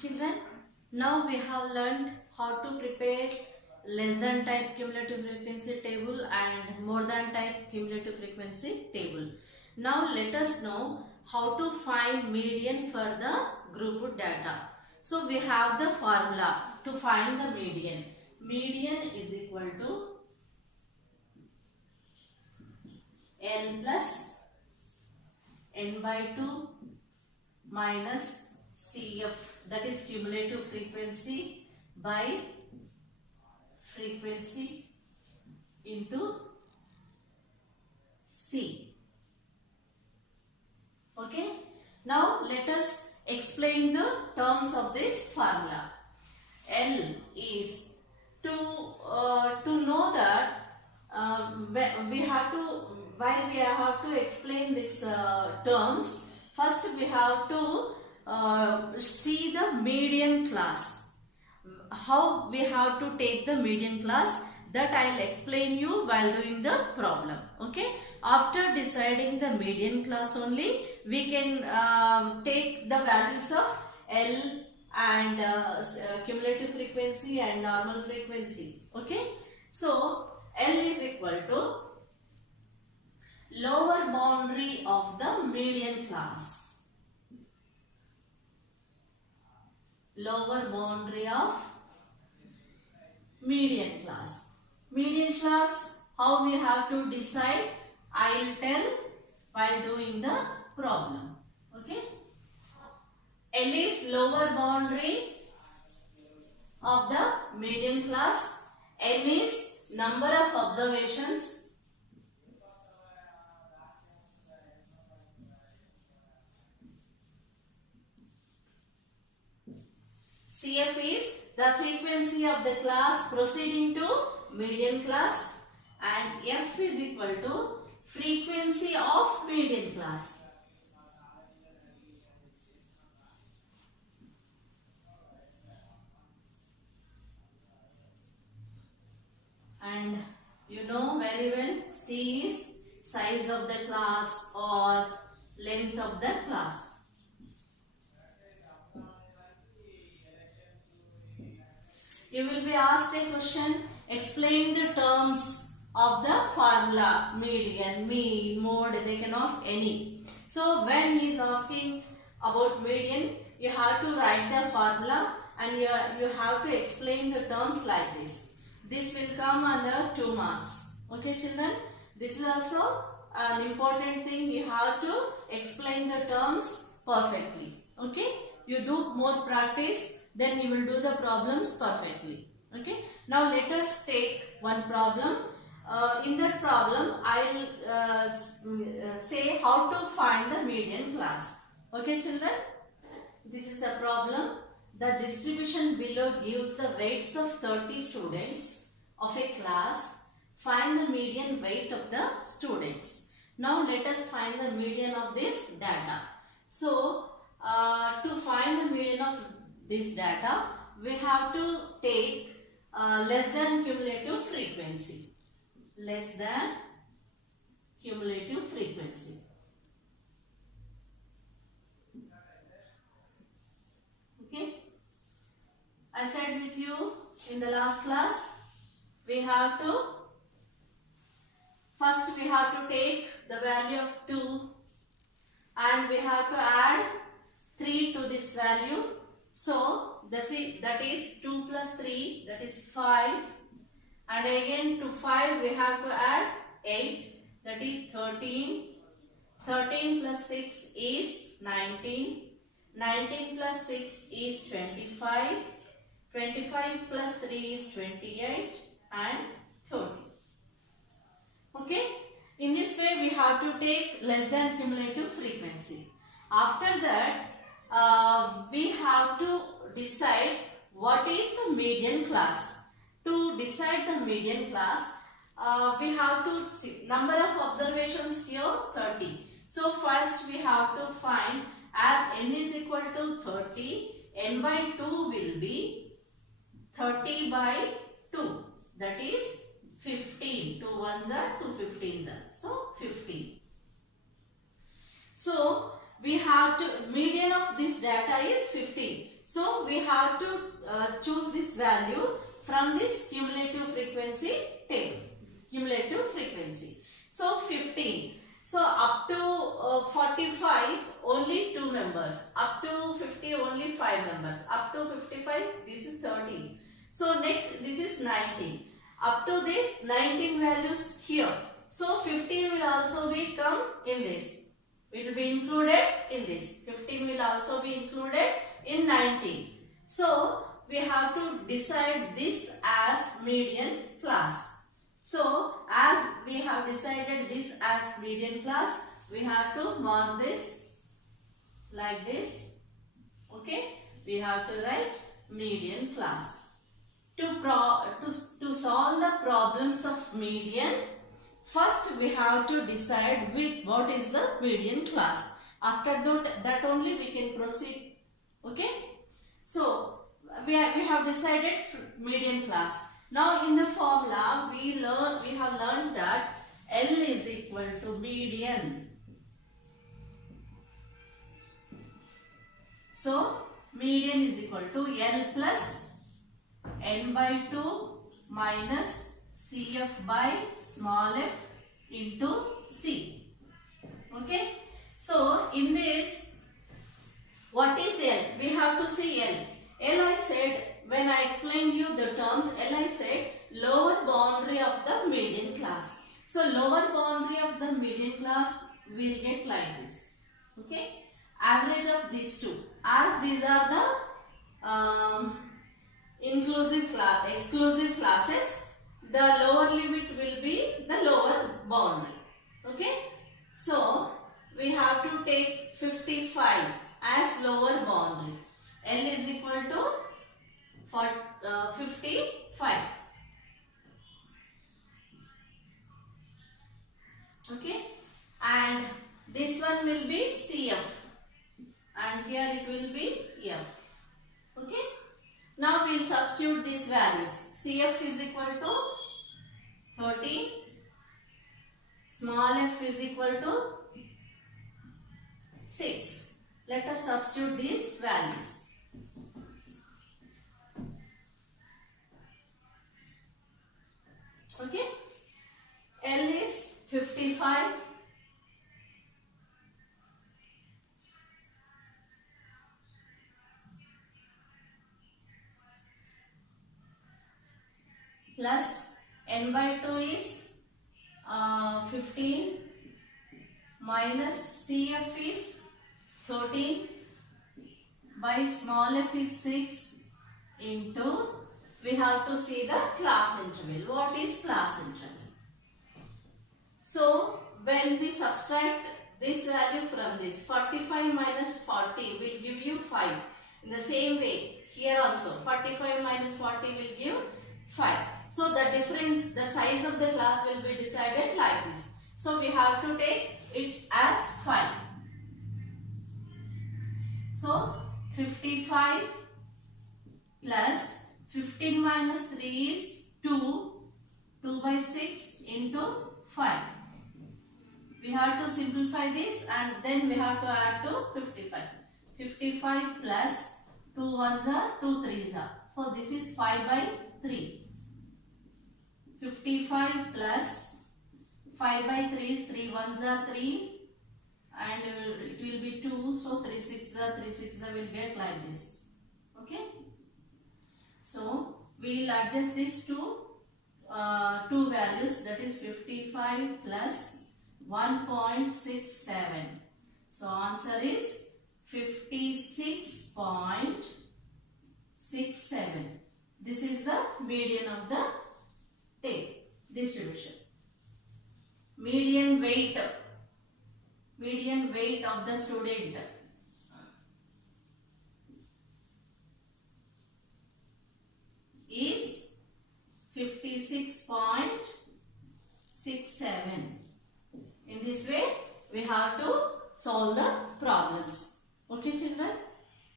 Children, now we have learned how to prepare less than type cumulative frequency table and more than type cumulative frequency table. Now let us know how to find median for the grouped data. So we have the formula to find the median. Median is equal to N plus N by 2 minus CF, that is cumulative frequency, by frequency into C. Okay. Now let us explain the terms of this formula. L is to know that we have to, while we have to explain this terms, first we have to see the median class. How we have to take the median class, that I will explain you while doing the problem. Okay. After deciding the median class only, we can take the values of L and cumulative frequency and normal frequency. Okay. So L is equal to lower boundary of the median class. Lower boundary of median class. Median class, how we have to decide, I will tell while doing the problem. Okay. L is lower boundary of the median class. N is number of observations. CF is the frequency of the class proceeding to median class, and F is equal to frequency of median class. And you know very well, C is size of the class or length of the class. You will be asked a question, explain the terms of the formula, median, mean, mode, they can ask any. So when he is asking about median, you have to write the formula and you have to explain the terms like this. This will come under 2 marks. Okay children, this is also an important thing, you have to explain the terms perfectly. Okay, you do more practice, then you will do the problems perfectly. Okay. Now let us take one problem. In that problem, I will say how to find the median class. Okay children. This is the problem. The distribution below gives the weights of 30 students of a class. Find the median weight of the students. Now let us find the median of this data. So to find the median of this data, we have to take less than cumulative frequency. Less than cumulative frequency. Okay. I said with you in the last class, we have to, first we have to take the value of 2 and we have to add 3 to this value. So that is 2 plus 3, that is 5, and again to 5 we have to add 8, that is 13. 13 plus 6 is 19. 19 plus 6 is 25. 25 plus 3 is 28 and 30. Okay. In this way we have to take less than cumulative frequency. After that, we have to decide what is the median class. To decide the median class, we have to see number of observations here 30. So first we have to find, as n is equal to 30, n by 2 will be 30 by 2, that is 15. 2 1s are 2 15s are, so 15. So we have to, median of this data is 15. So we have to choose this value from this cumulative frequency table. Cumulative frequency. So 15. So up to 45 only 2 members. Up to 50 only 5 members. Up to 55 this is 13. So next this is 19. Up to this 19 values here. So 15 will also be come in this. It will be included in this. 15 will also be included in 19. So we have to decide this as median class. So as we have decided this as median class, we have to mark this like this. Okay, we have to write median class. To solve the problems of median, first we have to decide what is the median class. After that only we can proceed. Okay. So we have decided median class. Now in the formula we have learned that L is equal to median. So median is equal to L plus n by 2 minus CF by small f into C. Okay. So in this, what is L? We have to see L. L I said, when I explained you the terms, L I said lower boundary of the median class. So lower boundary of the median class will get like this. Okay. Average of these two. As these are the exclusive classes, the lower limit will be the lower boundary. Okay. So we have to take 55 as lower boundary. L is equal to 55. Okay. And this one will be CF. And here it will be F. Okay. Now we will substitute these values. CF is equal to 30. Small f is equal to 6. Let us substitute these values. Okay. L is 55. Plus n by 2 is 15 minus CF is 13 by small f is 6 into, we have to see the class interval. What is class interval? So when we subtract this value from this, 45 minus 40 will give you 5. In the same way, here also 45 minus 40 will give 5. So the difference, the size of the class will be decided like this. So we have to take it as 5. So 55 plus 15 minus 3 is 2. 2 by 6 into 5. We have to simplify this and then we have to add to 55. 55 plus 2 ones are 2 threes are. So this is 5 by 3. 55 plus 5 by 3 is 3 ones are 3 and it will be 2. So 3 6 are 3 6 will get like this. Okay. So we will adjust this to two values, that is 55 plus 1.67. So answer is 56.67. This is the median of the distribution. Median weight of the student is 56.67. In this way we have to solve the problems. Okay children.